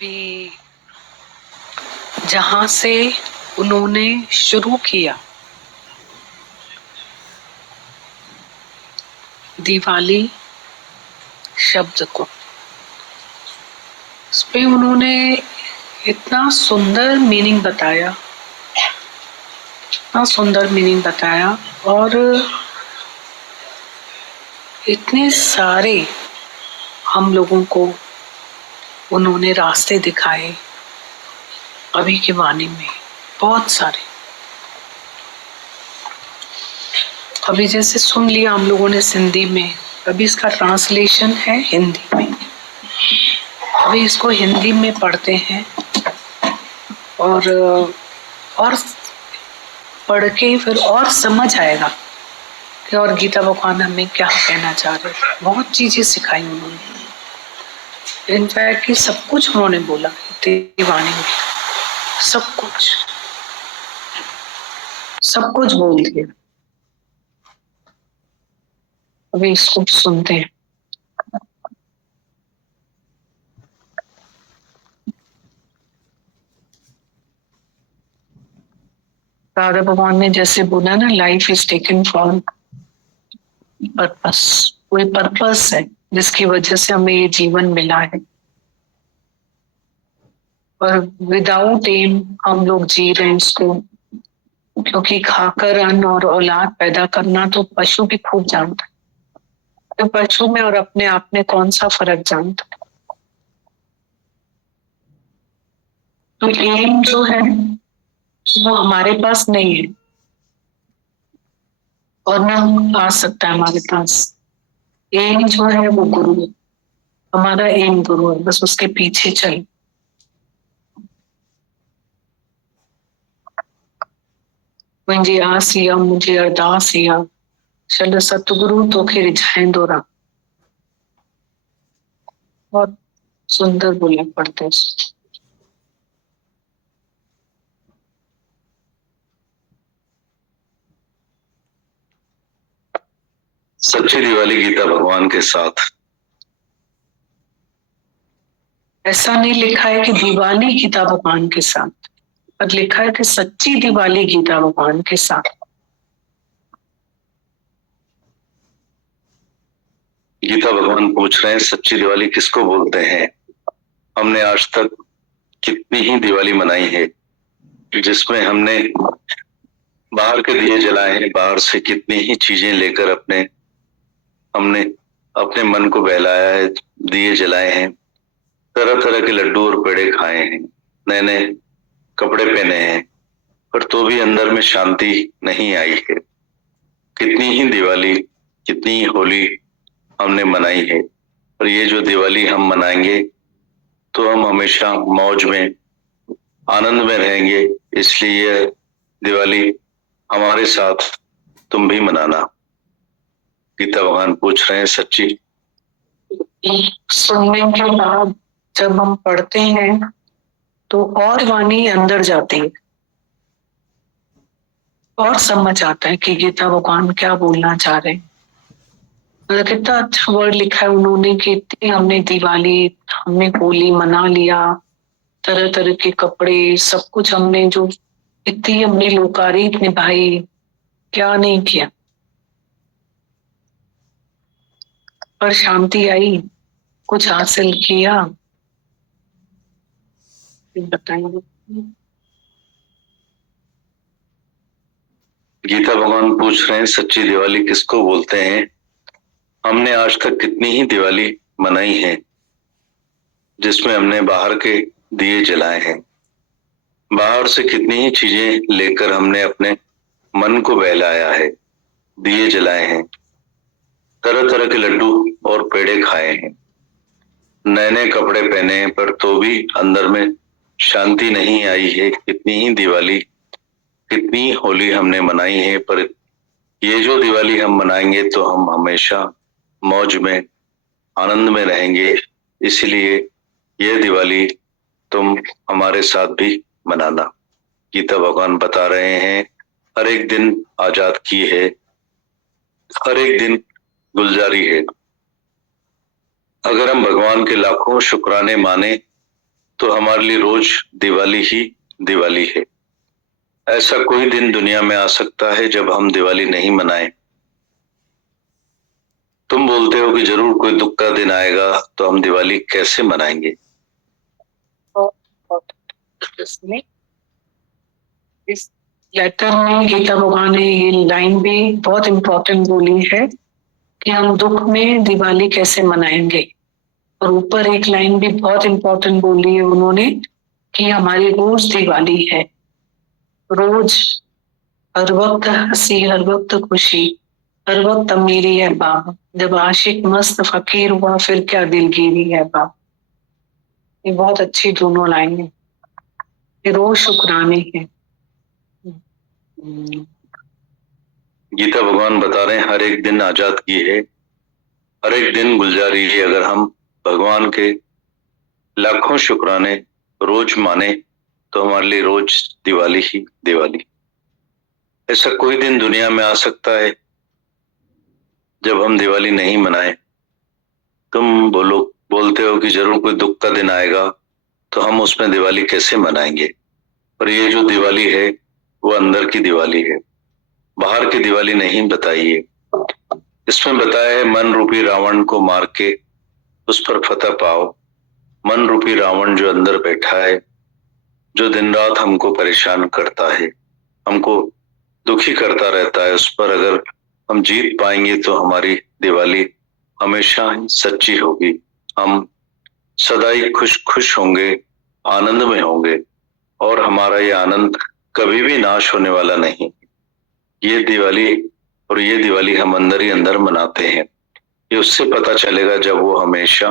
भी जहां से उन्होंने शुरू किया दिवाली शब्द को, उस पे उन्होंने इतना सुंदर मीनिंग बताया, इतना सुंदर मीनिंग बताया, और इतने सारे हम लोगों को उन्होंने रास्ते दिखाए अभी की वाणी में, बहुत सारे। अभी जैसे सुन लिया हम लोगों ने सिंधी में, अभी इसका ट्रांसलेशन है हिंदी में, अभी इसको हिंदी में पढ़ते हैं और पढ़ के फिर और समझ आएगा कि और गीता भगवान हमें क्या कहना चाह रहे हैं। बहुत चीजें सिखाई उन्होंने, इनफैक्ट कि सब कुछ उन्होंने बोला वाणी में, सब कुछ बोल दिया। अभी इसको सुनते हैं। राधा भगवान ने जैसे बोला ना, life is taken for purpose, कोई पर्पस है जिसकी वजह से हमें ये जीवन मिला है, और विदाउट एम हम लोग जी रहे हैं इसको, क्योंकि खाकर अन्न और औलाद पैदा करना तो पशु भी खूब जानता है, तो पशु में और अपने आप में कौन सा फर्क जानता है। तो एम जो है वो हमारे पास नहीं है और ना आ सकता है हमारे पास। एम जो है वो गुरु है, हमारा एम गुरु है, बस उसके पीछे चल। मुझे आस या मुझे अरदास या चल सतगुरु तो फिर जाए दोरा। बहुत सुंदर बोले पढ़ते। सच्ची दिवाली गीता भगवान के साथ। ऐसा नहीं लिखा है कि दिवाली गीता भगवान के साथ, पर लिखा है कि सच्ची दिवाली गीता भगवान के साथ। गीता भगवान पूछ रहे हैं सच्ची दिवाली किसको बोलते हैं। हमने आज तक कितनी ही दिवाली मनाई है जिसमें हमने बाहर के दिए जलाए हैं, बाहर से कितनी ही चीजें लेकर हमने अपने मन को बहलाया है, दिए जलाए हैं, तरह तरह के लड्डू और पेड़े खाए हैं, नए नए कपड़े पहने हैं, पर तो भी अंदर में शांति नहीं आई है। कितनी ही दिवाली, कितनी ही होली हमने मनाई है, और ये जो दिवाली हम मनाएंगे तो हम हमेशा मौज में, आनंद में रहेंगे। इसलिए यह दिवाली हमारे साथ तुम भी मनाना। गीता भगवान पूछ रहे हैं सच्ची। सुनने के बाद जब हम पढ़ते हैं तो और वाणी अंदर जाती है और समझ आता है कि गीता भगवान क्या बोलना चाह रहे हैं। मतलब कितना अच्छा वर्ड लिखा है उन्होंने कि इतनी हमने दिवाली, हमने होली मना लिया, तरह तरह के कपड़े, सब कुछ हमने जो इतनी हमने लोकारी निभाई, क्या नहीं किया, पर शांति आई, कुछ हासिल किया, बताएंगे। गीता भगवान पूछ रहे हैं सच्ची दिवाली किसको बोलते हैं। हमने आज तक कितनी ही दिवाली मनाई है जिसमें हमने बाहर के दिए जलाए हैं, बाहर से कितनी ही चीजें लेकर हमने अपने मन को बहलाया है, दिए जलाए हैं, तरह तरह के लड्डू और पेड़े खाए हैं, नए नए कपड़े पहने हैं, पर तो भी अंदर में शांति नहीं आई है। कितनी ही दिवाली, कितनी होली हमने मनाई है, पर ये जो दिवाली हम मनाएंगे तो हम हमेशा मौज में, आनंद में रहेंगे। इसलिए ये दिवाली तुम हमारे साथ भी मनाना। गीता भगवान बता रहे हैं हर एक दिन आजाद की है, हर एक दिन गुलजारी है। अगर हम भगवान के लाखों शुक्राने माने तो हमारे लिए रोज दिवाली ही दिवाली है। ऐसा कोई दिन दुनिया में आ सकता है जब हम दिवाली नहीं मनाएं। तुम बोलते हो कि जरूर कोई दुख का दिन आएगा, तो हम दिवाली कैसे मनाएंगे? इसमें इस लेटर में गीता भगवान ने ये लाइन भी बहुत इम्पोर्टेंट बोली है कि हम दुख में दिवाली कैसे मनाएंगे। और ऊपर एक लाइन भी बहुत इम्पोर्टेंट बोली है उन्होंने कि हमारी रोज दिवाली है। रोज, हर वक्त हंसी, हर वक्त खुशी, हर वक्त अमीरी है बाप। जब आशिक मस्त फकीर हुआ फिर क्या दिलगिरी है बाप। ये बहुत अच्छी दोनों लाइन है, ये रोज शुक्राने हैं। गीता भगवान बता रहे हैं हर एक दिन आजादगी है, हर एक दिन गुलजारी है। अगर हम भगवान के लाखों शुक्राने रोज माने तो हमारे लिए रोज दिवाली ही दिवाली। ऐसा कोई दिन दुनिया में आ सकता है जब हम दिवाली नहीं मनाएं। तुम बोलते हो कि जरूर कोई दुख का दिन आएगा, तो हम उसमें दिवाली कैसे मनाएंगे? और ये जो दिवाली है वो अंदर की दिवाली है, बाहर की दिवाली नहीं बताइए। इसमें बताया है मन रूपी रावण को मार के उस पर फतह पाओ। मन रूपी रावण जो अंदर बैठा है, जो दिन रात हमको परेशान करता है, हमको दुखी करता रहता है, उस पर अगर हम जीत पाएंगे तो हमारी दिवाली हमेशा सच्ची होगी। हम सदा ही खुश होंगे, आनंद में होंगे, और हमारा ये आनंद कभी भी नाश होने वाला नहीं। ये दिवाली हम अंदर ही अंदर मनाते हैं। ये उससे पता चलेगा जब वो हमेशा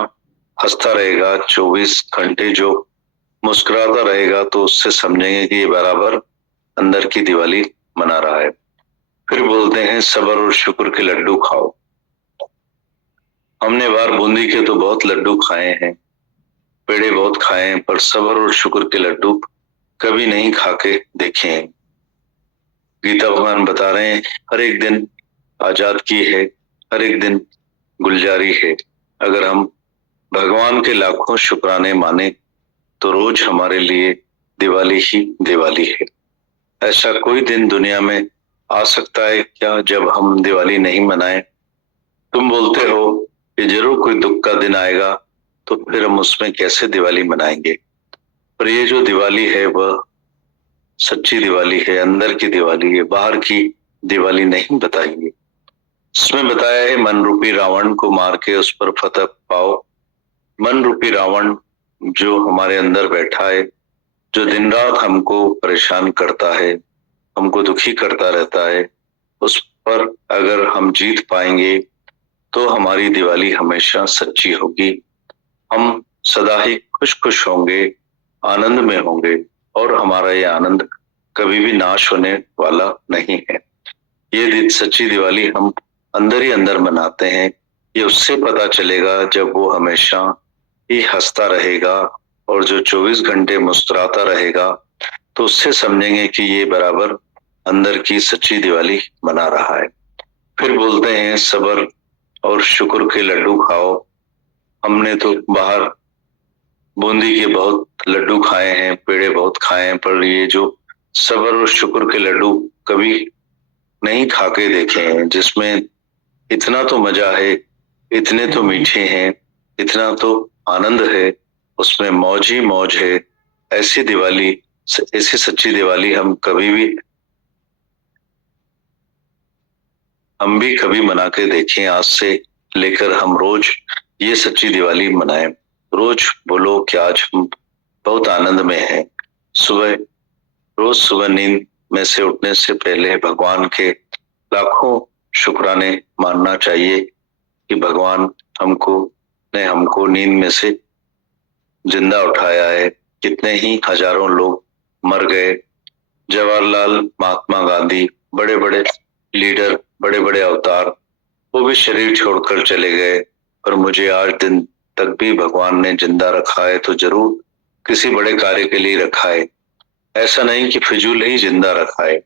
हंसता रहेगा, 24 घंटे जो मुस्कुराता रहेगा, तो उससे समझेंगे कि ये बराबर अंदर की दिवाली मना रहा है। फिर बोलते हैं सब्र और शुक्र के लड्डू खाओ। हमने बार बूंदी के तो बहुत लड्डू खाए हैं, पेड़े बहुत खाए हैं, पर सब्र और शुक्र के लड्डू कभी नहीं खा के देखे हैं। गीता भगवान बता रहे हैं हर एक दिन आजादगी है, हर एक दिन गुलजारी है। अगर हम भगवान के लाखों शुक्राने माने तो रोज हमारे लिए दिवाली ही दिवाली है। ऐसा कोई दिन दुनिया में आ सकता है क्या जब हम दिवाली नहीं मनाएं? तुम बोलते हो कि जरूर कोई दुख का दिन आएगा, तो फिर हम उसमें कैसे दिवाली मनाएंगे? पर ये जो दिवाली है वह सच्ची दिवाली है, अंदर की दिवाली है, बाहर की दिवाली नहीं बताइए। इसमें बताया है मन रूपी रावण को मार के उस पर फतह पाओ। मन रूपी रावण जो हमारे अंदर बैठा है, जो दिन रात हमको परेशान करता है, हमको दुखी करता रहता है, उस पर अगर हम जीत पाएंगे तो हमारी दिवाली हमेशा सच्ची होगी। हम सदा ही खुश होंगे, आनंद में होंगे, और हमारा ये आनंद कभी भी नाश होने वाला नहीं है। ये सच्ची दिवाली हम अंदर ही अंदर मनाते हैं। ये उससे पता चलेगा जब वो हमेशा ही हंसता रहेगा, और जो 24 घंटे मुस्कुराता रहेगा, तो उससे समझेंगे कि ये बराबर अंदर की सच्ची दिवाली मना रहा है। फिर बोलते हैं सब्र और शुक्र के लड्डू खाओ। हमने तो बाहर बूंदी के बहुत लड्डू खाए हैं, पेड़े बहुत खाए हैं, पर ये जो सब्र और शुक्र के लड्डू कभी नहीं खा के देखे हैं, जिसमें इतना तो मजा है, इतने तो मीठे हैं, इतना तो आनंद है, उसमें मौज ही मौज है। ऐसी दिवाली, ऐसी सच्ची दिवाली हम भी कभी मना के देखें। आज से लेकर हम रोज ये सच्ची दिवाली मनाएं। रोज बोलो कि आज हम बहुत आनंद में हैं। रोज सुबह नींद में से उठने से पहले भगवान के लाखों शुक्राने मानना चाहिए कि भगवान हमको नींद में से जिंदा उठाया है। कितने ही हजारों लोग मर गए, जवाहरलाल, महात्मा गांधी, बड़े बड़े लीडर, बड़े बड़े अवतार, वो भी शरीर छोड़कर चले गए, पर मुझे आज दिन तक भी भगवान ने जिंदा रखा है, तो जरूर किसी बड़े कार्य के लिए रखा है। ऐसा नहीं कि फिजूल ही जिंदा रखा है।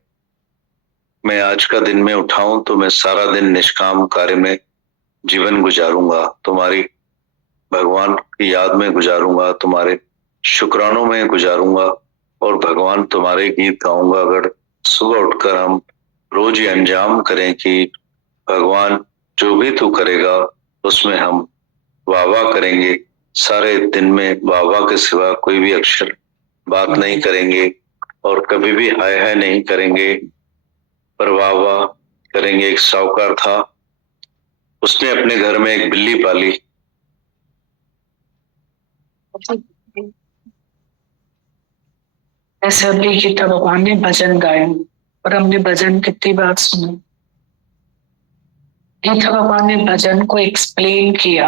मैं आज का दिन में उठाऊं तो मैं सारा दिन निष्काम कार्य में जीवन गुजारूंगा, तुम्हारी भगवान की याद में गुजारूंगा, तुम्हारे शुक्रानों में गुजारूंगा और भगवान तुम्हारे गीत गाऊंगा। अगर सुबह उठकर हम रोज ये अंजाम करें कि भगवान जो भी तू करेगा उसमें हम वाह वाह करेंगे, सारे दिन में वाह वाह के सिवा कोई भी अक्षर बात नहीं करेंगे और कभी भी हाय हाय नहीं करेंगे, पर वाह वाह करेंगे। एक साहूकार था, उसने अपने घर में एक बिल्ली पाली। ऐसे अभी गीता भगवान ने भजन गाए और हमने भजन कितनी बार सुना। गीता भगवान ने भजन को एक्सप्लेन किया।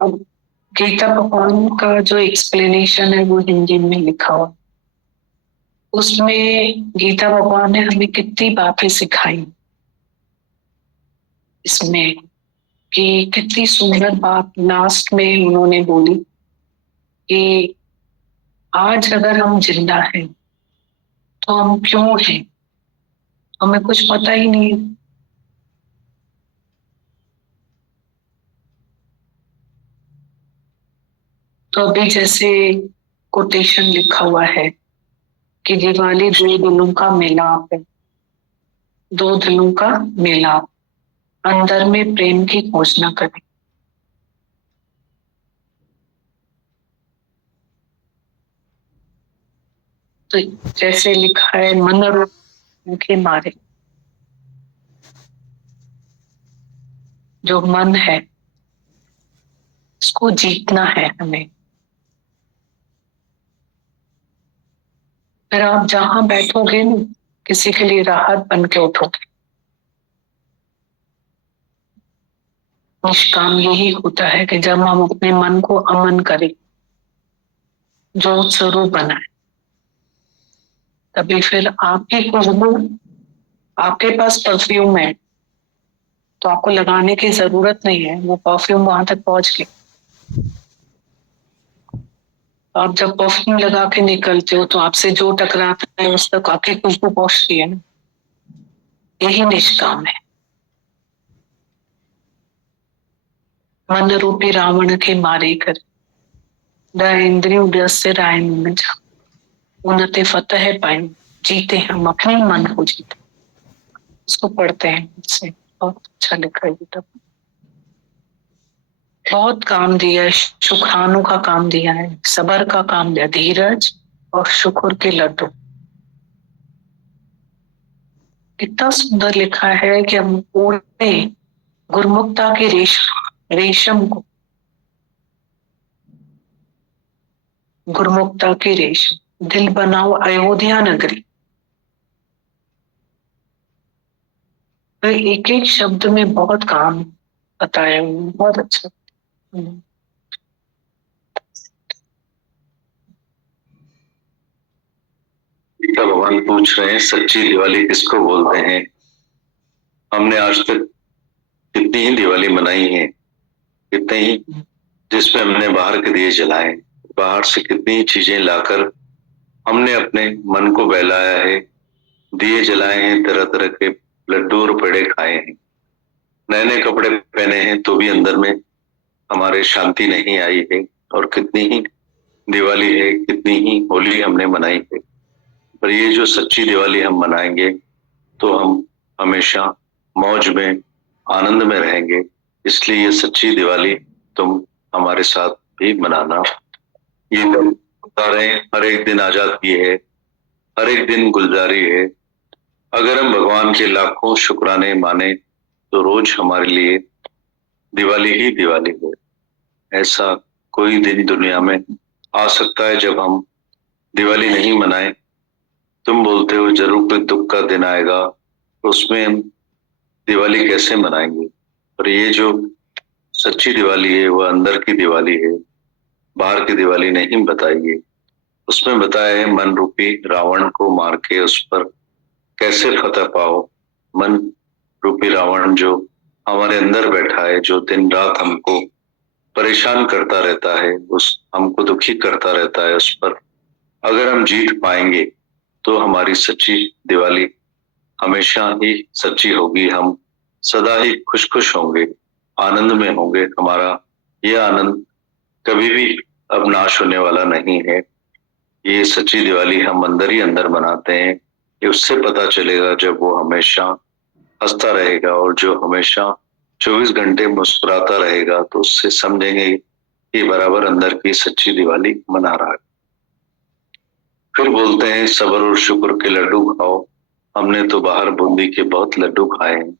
अब गीता भगवान का जो एक्सप्लेनेशन है वो हिंदी में लिखा हुआ, उसमें गीता भगवान ने हमें कितनी बातें सिखाई इसमें, कि कितनी सुंदर बात लास्ट में उन्होंने बोली कि आज अगर हम जिंदा हैं तो हम क्यों हैं, हमें कुछ पता ही नहीं। तो अभी जैसे कोटेशन लिखा हुआ है कि दिवाली दो दिलों का मिलाप है, दो दिलों का मिलाप, अंदर में प्रेम की खोज न करें। तो जैसे लिखा है, मन और के मारे, जो मन है उसको जीतना है हमें। फिर आप जहां बैठोगे ना, किसी के लिए राहत बन के उठोगे। निष्काम यही होता है कि जब हम अपने मन को अमन करें, जो स्वरूप बनाए, तभी फिर आपकी खुशबू, आपके पास परफ्यूम है तो आपको लगाने की जरूरत नहीं है, वो परफ्यूम वहां तक पहुंच गई। आप जब परफ्यूम लगा के निकलते हो तो आपसे जो टकराता है उस तक आपकी खुशबू पहुंचती है ना। यही निष्काम है। मन रूपी रावण के मारे कर, इंद्रियों से राय में जा, उन्नति फतेह पाए। जीते हम अपने मन को, जीते। इसको पढ़ते हैं इससे, बहुत अच्छा लिखा है तब। बहुत काम दिया है, शुक्राणु का काम दिया है, सबर का काम दिया, धीरज और शुक्र के लड्डू। कितना सुंदर लिखा है कि हम पूरे गुरुमुखता के रेशम को, गुरुमुखता की रेशम, दिल बनाओ अयोध्या नगरी। तो एक एक शब्द में बहुत काम बताया, बहुत अच्छा। गीता भगवान पूछ रहे हैं, सच्ची दिवाली किसको बोलते हैं? हमने आज तक कितनी ही दिवाली मनाई है, कितने ही, जिसमें हमने बाहर के दिए जलाए, बाहर से कितनी ही चीजें लाकर हमने अपने मन को बहलाया है, दिए जलाए हैं, तरह तरह के लड्डू और पेड़े खाए हैं, नए नए कपड़े पहने हैं, तो भी अंदर में हमारे शांति नहीं आई है। और कितनी ही दिवाली है, कितनी ही होली हमने मनाई है, पर ये जो सच्ची दिवाली हम मनाएंगे तो हम हमेशा मौज में, आनंद में रहेंगे। इसलिए ये सच्ची दिवाली तुम हमारे साथ भी मनाना। ये बता रहे हैं, हर एक दिन आजादी है, हर एक दिन गुलजारी है। अगर हम भगवान के लाखों शुक्राने माने तो रोज हमारे लिए दिवाली ही दिवाली है। ऐसा कोई दिन दुनिया में आ सकता है जब हम दिवाली नहीं मनाए? तुम बोलते हो जरूर कोई दुख का दिन आएगा, तो उसमें हम दिवाली कैसे मनाएंगे? और ये जो सच्ची दिवाली है वो अंदर की दिवाली है, बाहर की दिवाली नहीं बताई है। उसमें बताया है मन रूपी रावण को मार के उस पर कैसे फतह पाओ। मन रूपी रावण जो हमारे अंदर बैठा है, जो दिन रात हमको परेशान करता रहता है, उस हमको दुखी करता रहता है, उस पर अगर हम जीत पाएंगे तो हमारी सच्ची दिवाली हमेशा ही सच्ची होगी। हम सदा ही खुश खुश होंगे, आनंद में होंगे। हमारा यह आनंद कभी भी अब नाश होने वाला नहीं है। ये सच्ची दिवाली हम अंदर ही अंदर मनाते हैं। ये उससे पता चलेगा जब वो हमेशा हंसता रहेगा, और जो हमेशा 24 घंटे मुस्कुराता रहेगा तो उससे समझेंगे कि बराबर अंदर की सच्ची दिवाली मना रहा है। फिर बोलते हैं सब्र और शुक्र के लड्डू खाओ। हमने तो बाहर बूंदी के बहुत लड्डू खाए हैं,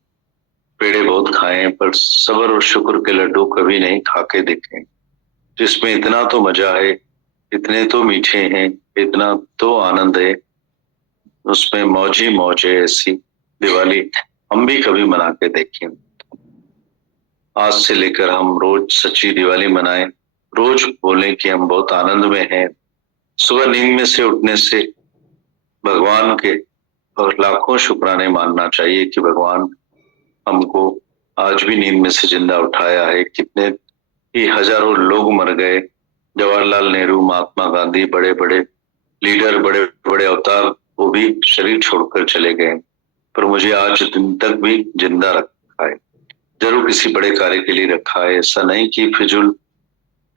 पेड़े बहुत खाए हैं, पर सब्र और शुक्र के लड्डू कभी नहीं खा के देखे, जिसमें इतना तो मजा है, इतने तो मीठे हैं, इतना तो आनंद है, उसमें मौज ही मौज है। ऐसी दिवाली हम भी कभी मना के देखें। आज से लेकर हम रोज सच्ची दिवाली मनाएं, रोज बोलें कि हम बहुत आनंद में हैं। सुबह नींद में से उठने से भगवान के और लाखों शुक्राने मानना चाहिए कि भगवान हमको आज भी नींद में से जिंदा उठाया है। कितने ही हजारों लोग मर गए, जवाहरलाल नेहरू, महात्मा गांधी, बड़े बड़े लीडर, बड़े बड़े अवतार, वो भी शरीर छोड़कर चले गए, पर मुझे आज दिन तक भी जिंदा रखा है। जरूर किसी बड़े कार्य के लिए रखा है, ऐसा नहीं कि फिजूल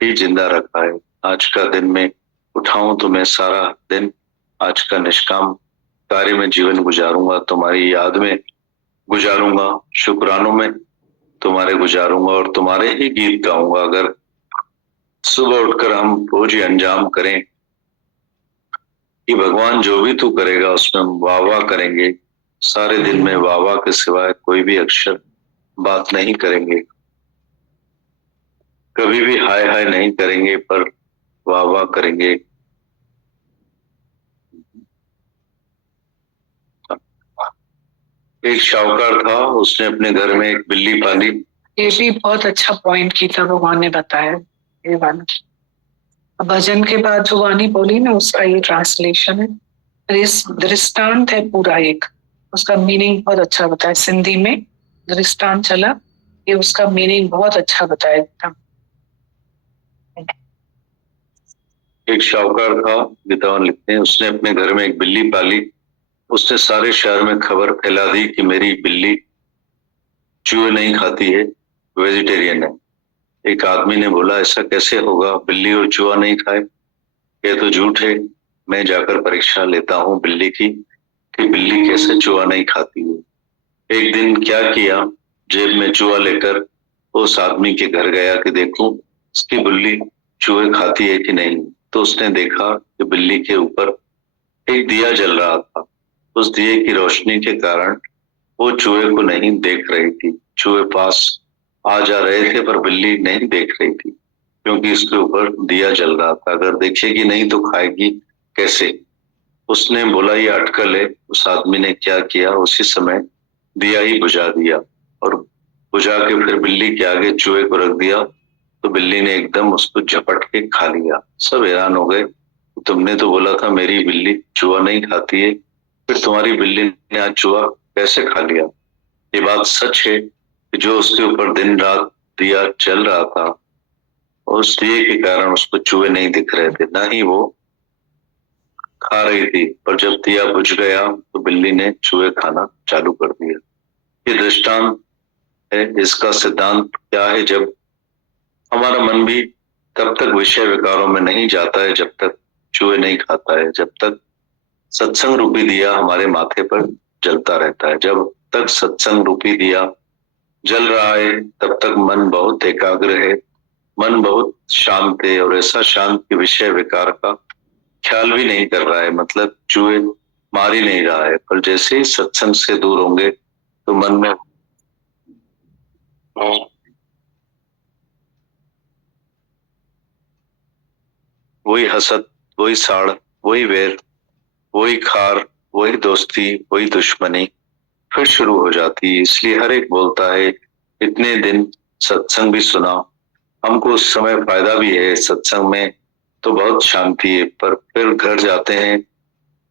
ही जिंदा रखा है। आज का दिन में उठाऊं तो मैं सारा दिन आज का निष्काम कार्य में जीवन गुजारूंगा, तुम्हारी याद में गुजारूंगा, शुक्रानों में तुम्हारे गुजारूंगा और तुम्हारे ही गीत गाऊंगा। अगर सुबह उठकर हम रोज ही अंजाम करें कि भगवान जो भी तू करेगा उसमें वाह वाह करेंगे, सारे दिन में वाह वाह के सिवाय कोई भी अक्षर बात नहीं करेंगे, कभी भी हाय हाय नहीं करेंगे, पर वाह वाह करेंगे। एक शाहूकार था, उसने अपने घर में एक बिल्ली पाली। ये भी बहुत अच्छा पॉइंट गीता भगवान ने बताया, ये वाला भजन के बाद जो वाणी बोली ना, उसका ये ट्रांसलेशन है, दृष्टांत है पूरा एक, उसका मीनिंग बहुत अच्छा बताया। सिंधी में दृष्टांत चला, ये उसका मीनिंग बहुत अच्छा बताया एकदम। एक शाहूकार था, गीतावन लिखते हैं, उसने अपने घर में एक बिल्ली पाली। उसने सारे शहर में खबर फैला दी कि मेरी बिल्ली चूहे नहीं खाती है, वेजिटेरियन है। एक आदमी ने बोला ऐसा कैसे होगा, बिल्ली और चूहा नहीं खाए, ये तो झूठ है। मैं जाकर परीक्षा लेता हूँ बिल्ली की कि बिल्ली कैसे चूहा नहीं खाती है। एक दिन क्या किया, जेब में चूहा लेकर उस आदमी के घर गया कि देखूं उसकी बिल्ली चूहे खाती है कि नहीं। तो उसने देखा कि बिल्ली के ऊपर एक दिया जल रहा था। उस दिए की रोशनी के कारण वो चूहे को नहीं देख रही थी। चूहे पास आ जा रहे थे पर बिल्ली नहीं देख रही थी, क्योंकि इसके ऊपर दिया जल रहा था। अगर देखेगी नहीं तो खाएगी कैसे। उसने बोला ये अटकल है। उस आदमी ने क्या किया, उसी समय दिया ही बुझा दिया और बुझा के फिर बिल्ली के आगे चूहे को रख दिया। तो बिल्ली ने एकदम उसको झपट के खा लिया। सब हैरान हो गए, तुमने तो बोला था मेरी बिल्ली चूहा नहीं खाती है, फिर तुम्हारी बिल्ली ने आज चूहा कैसे खा लिया। ये बात सच है कि जो उसके ऊपर दिन रात दिया चल रहा था, उस दिए के कारण उसको चूहे नहीं दिख रहे थे, ना ही वो खा रही थी। पर जब दिया बुझ गया तो बिल्ली ने चूहे खाना चालू कर दिया। ये दृष्टांत है। इसका सिद्धांत क्या है, जब हमारा मन भी तब तक विषय विकारों में नहीं जाता है जब तक चूहे नहीं खाता है, जब तक सत्संग रूपी दिया हमारे माथे पर जलता रहता है। जब तक सत्संग रूपी दिया जल रहा है तब तक मन बहुत एकाग्र है, मन बहुत शांत है, और ऐसा शांत कि विषय विकार का ख्याल भी नहीं कर रहा है, मतलब चूहे मार ही नहीं रहा है। पर जैसे ही सत्संग से दूर होंगे तो मन में वही हसद, वही साड़, वही वैर, वही खार, वही दोस्ती, वही दुश्मनी फिर शुरू हो जाती है। इसलिए हर एक बोलता है इतने दिन सत्संग भी सुना, हमको उस समय फायदा भी है, सत्संग में तो बहुत शांति है, पर फिर घर जाते हैं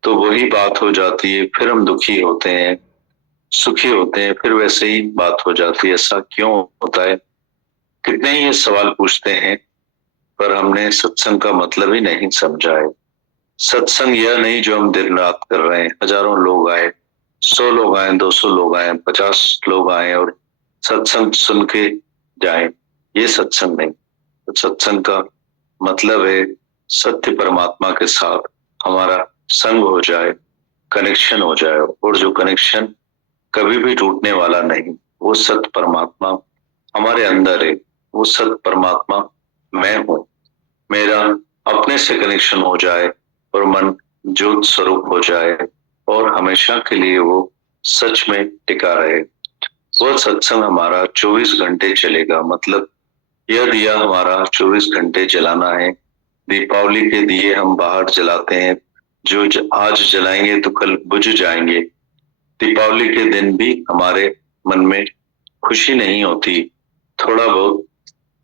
तो वही बात हो जाती है। फिर हम दुखी होते हैं, सुखी होते हैं, फिर वैसे ही बात हो जाती है। ऐसा क्यों होता है? कितने ही ये सवाल पूछते हैं, पर हमने सत्संग का मतलब ही नहीं समझा है। सत्संग यह नहीं जो हम दिन रात कर रहे हैं, हजारों लोग आए, 100 लोग आए, 200 लोग आए, 50 लोग आए और सत्संग सुन के जाए, ये सत्संग नहीं। तो सत्संग का मतलब है सत्य परमात्मा के साथ हमारा संग हो जाए, कनेक्शन हो जाए, और जो कनेक्शन कभी भी टूटने वाला नहीं, वो सत्य परमात्मा हमारे अंदर है। वो सत्य परमात्मा मैं हूँ। मेरा अपने से कनेक्शन हो जाए और मन ज्योत स्वरूप हो जाए और हमेशा के लिए वो सच में टिका रहे। वो सत्संग हमारा 24 घंटे चलेगा। मतलब यह दिया हमारा 24 घंटे जलाना है। दीपावली के दिए हम बाहर जलाते हैं, जो आज जलाएंगे तो कल बुझ जाएंगे। दीपावली के दिन भी हमारे मन में खुशी नहीं होती, थोड़ा बहुत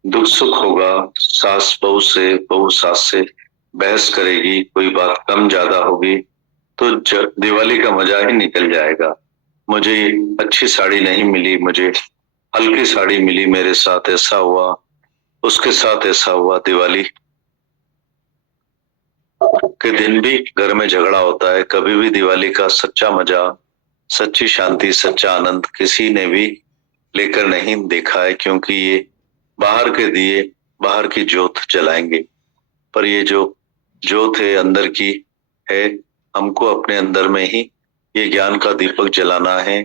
दुख सुख होगा। सास बहू से, बहू सास से बहस करेगी, कोई बात कम ज्यादा होगी तो दिवाली का मजा ही निकल जाएगा। मुझे अच्छी साड़ी नहीं मिली, मुझे हल्की साड़ी मिली, मेरे साथ ऐसा हुआ, उसके साथ ऐसा हुआ। दिवाली के दिन भी घर में झगड़ा होता है। कभी भी दिवाली का सच्चा मजा, सच्ची शांति, सच्चा आनंद किसी ने भी लेकर नहीं देखा है, क्योंकि ये बाहर के दिए, बाहर की ज्योत जलाएंगे, पर ये जो ज्योत है अंदर की है, हमको अपने अंदर में ही ये ज्ञान का दीपक जलाना है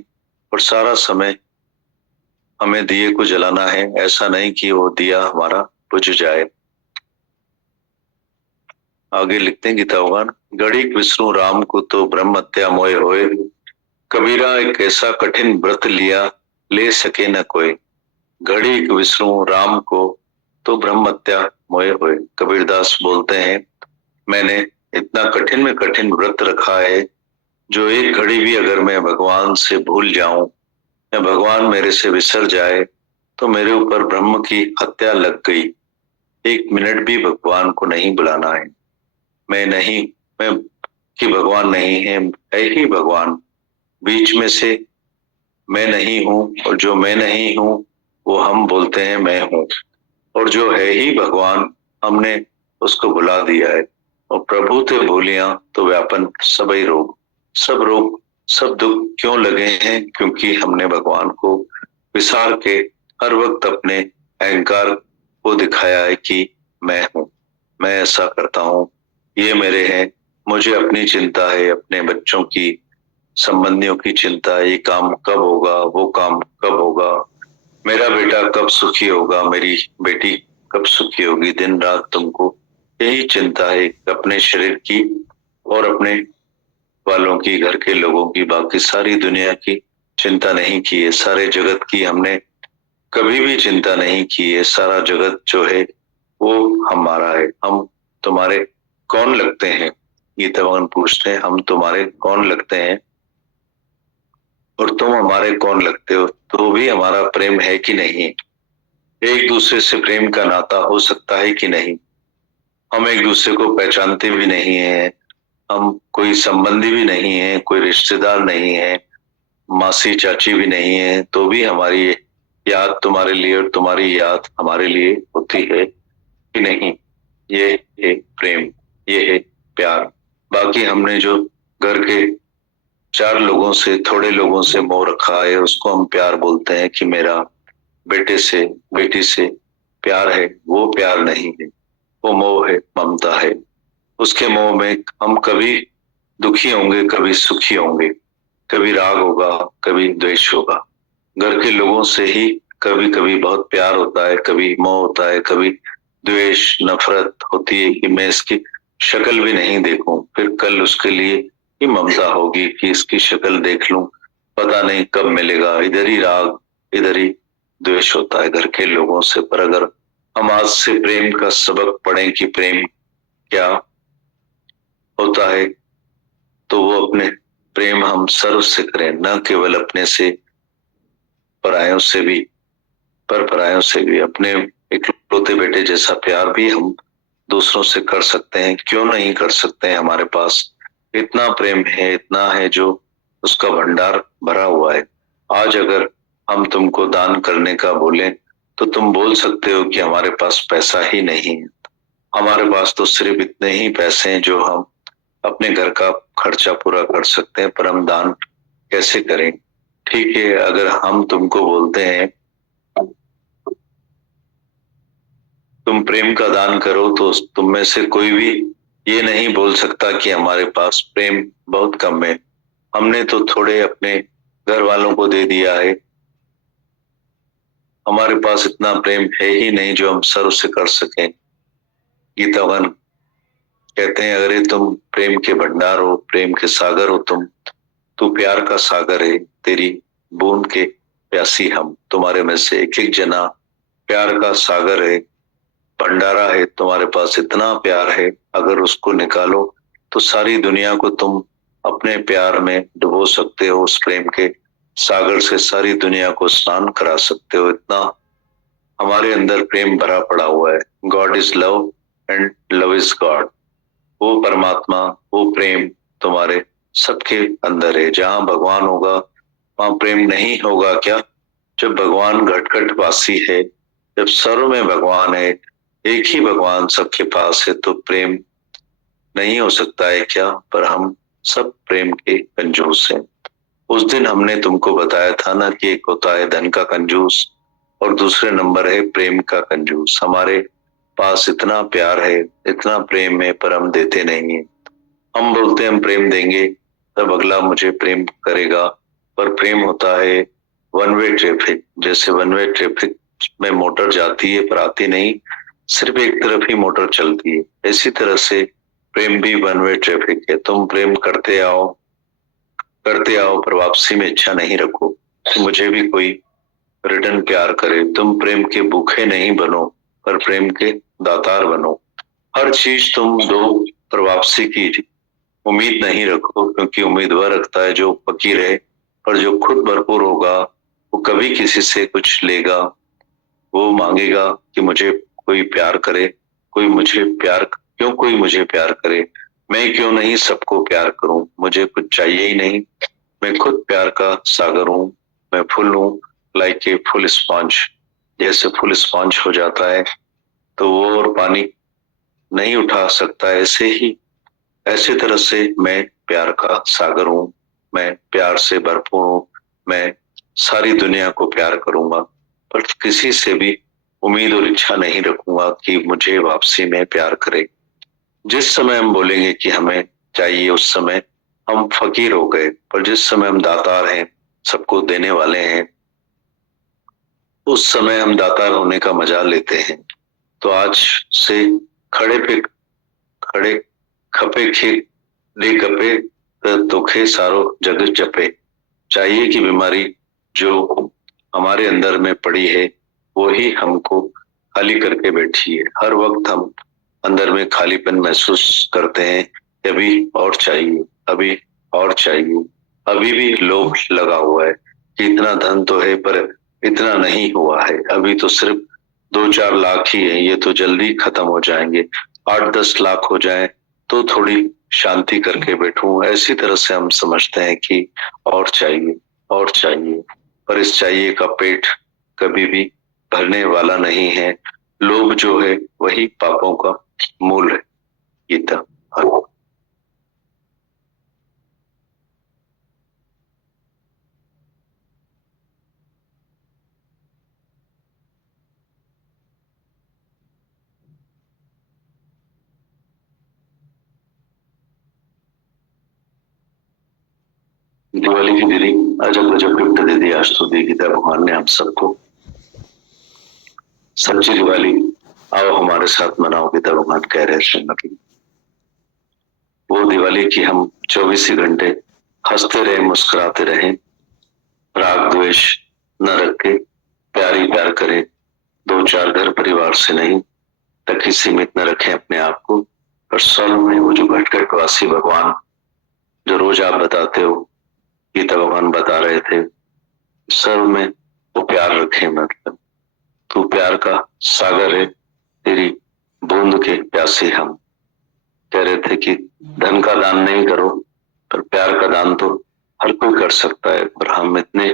और सारा समय हमें दिए को जलाना है। ऐसा नहीं कि वो दिया हमारा बुझ जाए। आगे लिखते हैं गीता भगवान, गणिक विष्णु राम को तो ब्रह्म हत्या मोय होए, कबीरा एक ऐसा कठिन व्रत लिया, ले सके न कोई। घड़ी विष्णु राम को तो ब्रह्म हत्या मोय होए। कबीरदास बोलते हैं, मैंने इतना कठिन में कठिन व्रत रखा है, जो एक घड़ी भी अगर मैं भगवान से भूल जाऊं या भगवान मेरे से विसर जाए तो मेरे ऊपर ब्रह्म की हत्या लग गई। एक मिनट भी भगवान को नहीं बुलाना है। मैं नहीं, मैं कि भगवान नहीं है ही भगवान। बीच में से मैं नहीं हूँ, और जो मैं नहीं हूँ वो हम बोलते हैं मैं हूँ, और जो है ही भगवान हमने उसको भुला दिया है। और प्रभु ते भूलिया तो व्यापन सबई रोग। सब रोग, सब दुख क्यों लगे हैं? क्योंकि हमने भगवान को विसार के हर वक्त अपने अहंकार को दिखाया है कि मैं हूँ, मैं ऐसा करता हूँ, ये मेरे हैं। मुझे अपनी चिंता है, अपने बच्चों की, संबंधियों की चिंता है, ये काम कब होगा, वो काम कब होगा, मेरा बेटा कब सुखी होगा, मेरी बेटी कब सुखी होगी। दिन रात तुमको यही चिंता है, अपने शरीर की और अपने वालों की, घर के लोगों की, बाकी सारी दुनिया की चिंता नहीं की है। सारे जगत की हमने कभी भी चिंता नहीं की है। सारा जगत जो है वो हमारा है। हम तुम्हारे कौन लगते हैं? गीता भगवान पूछते हैं, हम तुम्हारे कौन लगते हैं और तुम हमारे कौन लगते हो? तो भी हमारा प्रेम है कि नहीं? एक दूसरे से प्रेम का नाता हो सकता है कि नहीं? हम एक दूसरे को पहचानते भी नहीं है, हम कोई संबंधी भी नहीं है, कोई रिश्तेदार नहीं है, मासी चाची भी नहीं है, तो भी हमारी याद तुम्हारे लिए और तुम्हारी याद हमारे लिए होती है कि नहीं? ये है प्रेम, ये है प्यार। बाकी हमने जो घर के 4 लोगों से, थोड़े लोगों से मोह रखा है, उसको हम प्यार बोलते हैं कि मेरा बेटे से, बेटी से प्यार है। वो प्यार नहीं है, वो मोह है, ममता है। उसके मोह में हम कभी दुखी होंगे, कभी सुखी होंगे, कभी राग होगा, कभी द्वेष होगा। घर के लोगों से ही कभी कभी बहुत प्यार होता है, कभी मोह होता है, कभी द्वेष, नफरत होती है कि मैं इसकी शक्ल भी नहीं देखूं, फिर कल उसके लिए ही ममता होगी कि इसकी शक्ल देख लूं, पता नहीं कब मिलेगा। इधर ही राग, इधर ही द्वेष होता है घर के लोगों से। पर अगर हम आज से प्रेम का सबक पढ़ें कि प्रेम क्या होता है, तो वो अपने प्रेम हम सर्व से करें, न केवल अपने से, परायों से भी, पर परायों से भी। अपने इकलौते बेटे जैसा प्यार भी हम दूसरों से कर सकते हैं, क्यों नहीं कर सकते हैं? हमारे पास इतना प्रेम है, इतना है जो उसका भंडार भरा हुआ है। आज अगर हम तुमको दान करने का बोले तो तुम बोल सकते हो कि हमारे पास पैसा ही नहीं है। हमारे पास तो सिर्फ इतने ही पैसे हैं जो हम अपने घर का खर्चा पूरा कर सकते हैं, पर हम दान कैसे करें? ठीक है, अगर हम तुमको बोलते हैं तुम प्रेम का दान करो तो तुम में से कोई भी ये नहीं बोल सकता कि हमारे पास प्रेम बहुत कम है। हमने तो थोड़े अपने घर वालों को दे दिया है, हमारे पास इतना प्रेम है ही नहीं जो हम सर्व से कर सकें। गीता भगवान कहते हैं, अगर तुम प्रेम के भंडार हो, प्रेम के सागर हो, तू प्यार का सागर है, तेरी बूंद के प्यासी हम। तुम्हारे में से एक एक जना प्यार का सागर है, भंडारा है, तुम्हारे पास इतना प्यार है, अगर उसको निकालो तो सारी दुनिया को तुम अपने प्यार में डुबो सकते हो। उस प्रेम के सागर से सारी दुनिया को स्नान करा सकते हो। इतना हमारे अंदर प्रेम भरा पड़ा हुआ है। God is love and love is God. वो परमात्मा, वो प्रेम तुम्हारे सबके अंदर है। जहां भगवान होगा वहां प्रेम नहीं होगा क्या? जब भगवान घट घट वासी है, जब सर्व में भगवान है, एक ही भगवान सबके पास है, तो प्रेम नहीं हो सकता है क्या? पर हम सब प्रेम के कंजूस हैं। उस दिन हमने तुमको बताया था ना कि एक होता है धन का कंजूस और दूसरे नंबर है प्रेम का कंजूस। हमारे पास इतना प्यार है, इतना प्रेम है, पर हम देते नहीं है। हम बोलते हैं हम प्रेम देंगे तब अगला मुझे प्रेम करेगा, पर प्रेम होता है वन वे ट्रैफिक। जैसे वन वे ट्रैफिक में मोटर जाती है पर आती नहीं, सिर्फ एक तरफ ही मोटर चलती है। इसी तरह से प्रेम भी वन वे ट्रैफिक है। तुम प्रेम करते आओ पर वापसी में इच्छा नहीं रखो कि मुझे भी कोई रिटर्न प्यार करे। तुम प्रेम के भूखे नहीं बनो, पर प्रेम के दातार बनो। हर चीज तुम दो पर वापसी की उम्मीद नहीं रखो, क्योंकि उम्मीद वह रखता है जो फकीर है, पर जो खुद भरपूर होगा वो कभी किसी से कुछ लेगा। वो मांगेगा कि मुझे कोई प्यार करे, कोई मुझे प्यार करे, मैं क्यों नहीं सबको प्यार करूं। मुझे कुछ चाहिए ही नहीं, मैं खुद प्यार का सागर हूं। मैं फुल हूं, लाइक ए फुल स्पॉन्ज। जैसे फुल स्पॉन्ज हो जाता है तो वो और पानी नहीं उठा सकता, ऐसे तरह से मैं प्यार का सागर हूं। मैं प्यार से भरपूर हूं। मैं सारी दुनिया को प्यार करूंगा, पर किसी से भी उम्मीद और इच्छा नहीं रखूंगा कि मुझे वापसी में प्यार करे। जिस समय हम बोलेंगे कि हमें चाहिए, उस समय हम फकीर हो गए, पर जिस समय हम दातार हैं, सबको देने वाले हैं, उस समय हम दातार होने का मजा लेते हैं। तो आज से खड़े खपे खे कपे दुखे सारो जग जपे। चाहिए कि बीमारी जो हमारे अंदर में पड़ी है वो ही हमको खाली करके बैठी है। हर वक्त हम अंदर में खालीपन महसूस करते हैं, अभी और चाहिए, अभी और चाहिए। अभी भी लोभ लगा हुआ है कि इतना धन तो है पर इतना नहीं हुआ है। अभी तो सिर्फ 2-4 लाख ही है, ये तो जल्दी खत्म हो जाएंगे। 8-10 लाख हो जाए तो थोड़ी शांति करके बैठूं। ऐसी तरह से हम समझते हैं कि और चाहिए और चाहिए, पर इस चाहिए का पेट कभी भी भरने वाला नहीं है। लोभ जो है वही पापों का मूल है। गीता। दिवाली की दीदी अजब गजब गिफ्ट दे दी आज तो दी गीता भगवान ने हम सबको। सच्ची दिवाली आओ हमारे साथ मनाओ, गीता भगवान कह रहे थे। मतलब वो दिवाली की हम 24 ही घंटे हंसते रहे, मुस्कुराते रहे, राग द्वेष न रख के प्यार ही प्यार करें। 2-4 घर परिवार से नहीं तक ही सीमित न रखें अपने आप को, पर स्वर्ग में वो जो घट घट वासी भगवान जो रोज आप बताते हो, गीता भगवान बता रहे थे, सर्व में वो प्यार रखे। मतलब तू प्यार का सागर है, तेरी बूंद के प्यासे हम। कह रहे थे कि धन का दान नहीं करो, पर प्यार का दान तो हर कोई कर सकता है। पर हम इतने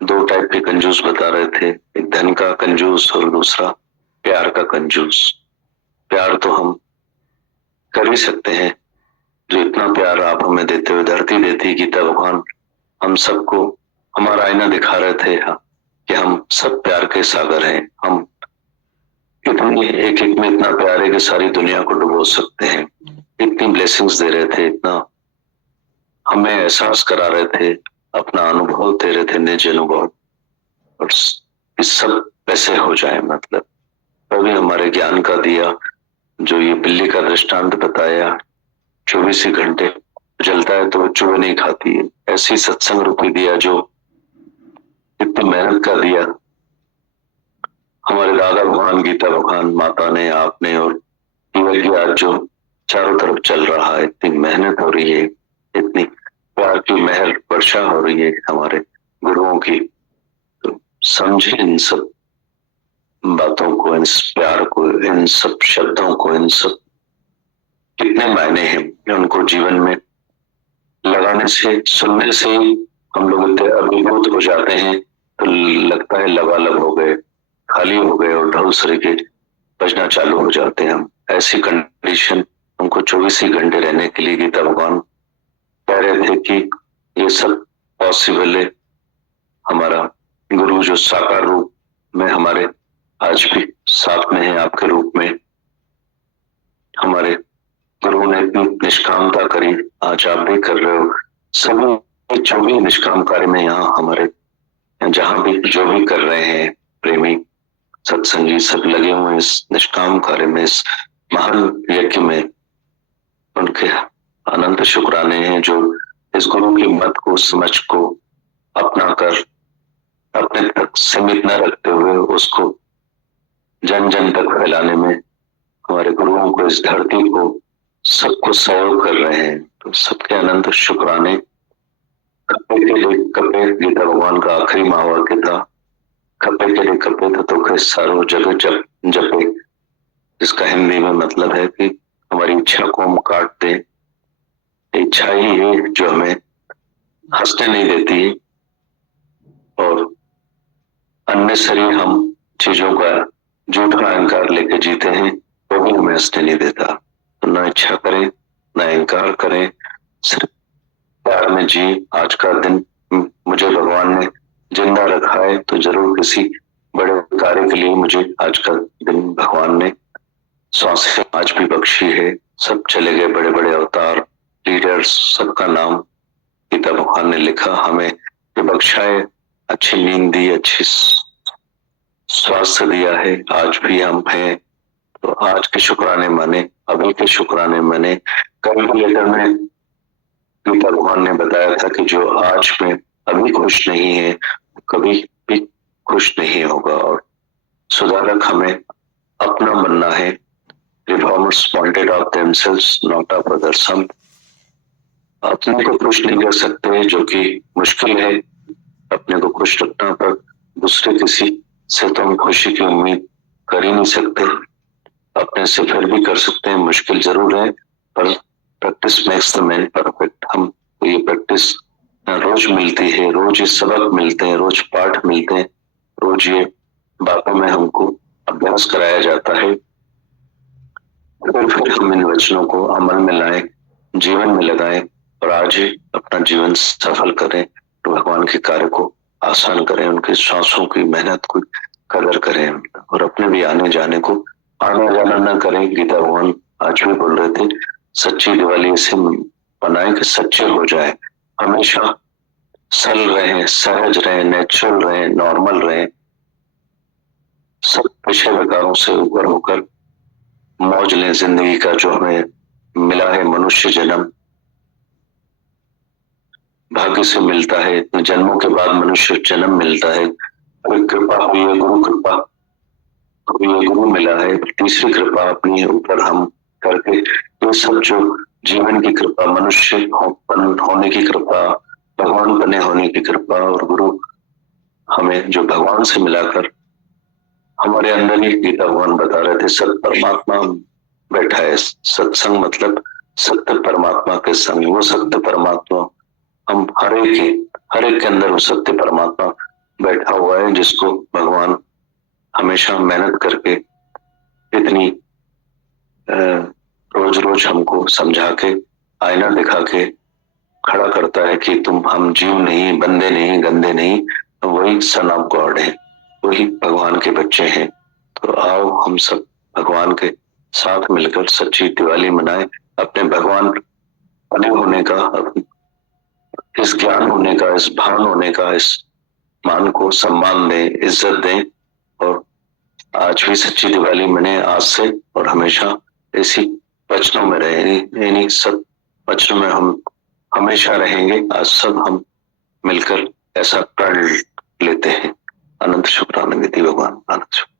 2 टाइप के कंजूस बता रहे थे, एक धन का कंजूस और दूसरा प्यार का कंजूस। प्यार तो हम कर ही सकते हैं, जो इतना प्यार आप हमें देते हुए धरती देती। गीता भगवान हम सबको हमारा आईना दिखा रहे थे कि हम सब प्यार के सागर हैं। हम इतनी एक एक में इतना प्यार है कि सारी दुनिया को डुबो सकते हैं। इतनी ब्लेसिंग्स दे रहे थे, इतना हमें एहसास करा रहे थे, अपना अनुभव दे रहे थे, निज अनुभव। और इस सब कैसे हो जाए, मतलब कभी हमारे ज्ञान का दिया जो ये बिल्ली का दृष्टांत बताया, 24 ही घंटे जलता है तो वो चूहे नहीं खाती है। ऐसी सत्संग रूपी दिया जो इतनी मेहनत का दिया हमारे दादा भगवान, गीता भगवान, माता ने, आपने, और आज जो चारों तरफ चल रहा है, इतनी मेहनत हो रही है, इतनी प्यार की मेहर वर्षा हो रही है हमारे गुरुओं की। तो समझे इन सब बातों को, इन प्यार को, इन सब शब्दों को, इन सब कितने मायने हैं। उनको जीवन में लगाने से, सुनने से ही हम लोग इतने अभिभूत हो जाते हैं, तो लगता है लबालब हो गए, खाली हो गए और ढोल सरीके बजना चालू हो जाते हैं हम। ऐसी कंडीशन हमको 24 ही घंटे रहने के लिए गीता भगवान कह रहे थे कि ये सब पॉसिबल है। हमारा गुरु जो साकार रूप में हमारे आज भी साथ में है, आपके रूप में हमारे गुरु ने इतनी निष्कामता करी, आज आप भी कर रहे हो। सभी जो भी निष्काम कार्य में यहाँ हमारे जहाँ भी जो भी कर रहे हैं प्रेमी सत्संगी सब लगे हुए हैं इस निष्काम कार्य में, इस महान यज्ञ में। उनके अनंत शुक्राने हैं जो इस गुरु की मत को, समझ को अपना कर अपने तक सीमित न रखते हुए उसको जन जन तक फैलाने में हमारे गुरुओं को, इस धरती को, सबको सहयोग कर रहे हैं। तो सबके अनंत शुक्राने। कपे के लिए कपे गीता भगवान का आखिरी महावाक्य था, कपे के लिए कपे तो के सारो जगह जपे, जिसका हिंदी में मतलब है कि हमारी इच्छा को हम काट दें। इच्छा ही है जो हमें हंसने नहीं देती और अननेसरी हम चीजों का झूठा अहंकार लेके जीते हैं, वो भी हमें हंसने नहीं देता। तो ना इच्छा करें, ना अहंकार करें, सिर्फ प्यार में जी। आज का दिन मुझे भगवान ने जिंदा रखा है तो जरूर किसी बड़े कार्य के लिए मुझे आज का दिन भगवान ने सांसें आज भी बख्शी है। सब चले गए बड़े बड़े अवतार, लीडर्स, सबका नाम गीता भगवान ने लिखा, हमें जो बख्शा है, अच्छी नींद दी, अच्छी स्वास्थ्य दिया है, आज भी हम हैं। तो आज के शुक्राने माने, अभी के शुक्राने माने। कैलकुलेटर में गीता भगवान ने बताया था कि जो आज में अभी खुश नहीं है कभी भी खुश नहीं होगा। और सुधारक हमें अपना बनना है। Reformers pointed of themselves not of others. हम अपने को खुश नहीं कर सकते, जो कि मुश्किल है अपने को खुश रखना, पर दूसरे किसी से तो हम खुशी की उम्मीद कर ही नहीं सकते। अपने से फिर भी कर सकते हैं, मुश्किल जरूर है, पर practice makes the man perfect. हम ये प्रैक्टिस रोज मिलती है, रोज ये सबक मिलते हैं, रोज पाठ मिलते हैं, रोज ये बातों में हमको अभ्यास कराया जाता है। अगर फिर हम इन वचनों को अमल में लाएं, जीवन में लगाएं और आज ही अपना जीवन सफल करें, तो भगवान के कार्य को आसान करें, उनके सांसों की मेहनत को कदर करें और अपने भी आने जाने को आना जाना न करें। गीता भगवान आज भी बोल रहे थे, सच्ची दिवाली ऐसे बनाए कि सच्चे हो जाए, हमेशा सल रहे, सहज रहे, नेचुरल रहे, नॉर्मल रहे, सब विषय विकारों से ऊपर होकर मौज लें जिंदगी का जो हमें मिला है। मनुष्य जन्म भाग्य से मिलता है, इतने जन्मों के बाद मनुष्य जन्म मिलता है। कृपा हुई है, गुरु कृपा हुई है, गुरु मिला है, तीसरी कृपा अपनी ऊपर हम करके ये सब जो जीवन की कृपा, मनुष्य होने की कृपा, भगवान बने होने की कृपा और गुरु हमें जो भगवान से मिलाकर हमारे अंदर ही गीता भगवान बता रहे थे, सत परमात्मा बैठा है। सत्संग मतलब सत्य परमात्मा के संग। वो सत्य परमात्मा हम हर एक के अंदर वो सत्य परमात्मा बैठा हुआ है, जिसको भगवान हमेशा मेहनत करके इतनी रोज रोज हमको समझा के, आईना दिखा के खड़ा करता है कि तुम हम जीव नहीं, बंदे नहीं, गंदे नहीं, वही सन ऑफ गॉड है, वही भगवान के बच्चे हैं। तो आओ हम सब भगवान के साथ मिलकर सच्ची दिवाली मनाएं, अपने भगवान बने होने का, इस ज्ञान होने का, इस भान होने का, इस मान को सम्मान दें, इज्जत दें और आज भी सच्ची दिवाली मने आज से और हमेशा इसी वचनों में रहे, इन्हीं सब वचनों में हम हमेशा रहेंगे। आज सब हम मिलकर ऐसा प्रण लेते हैं। अनंत शुक्रानंद भगवान, अनंत शुक्र।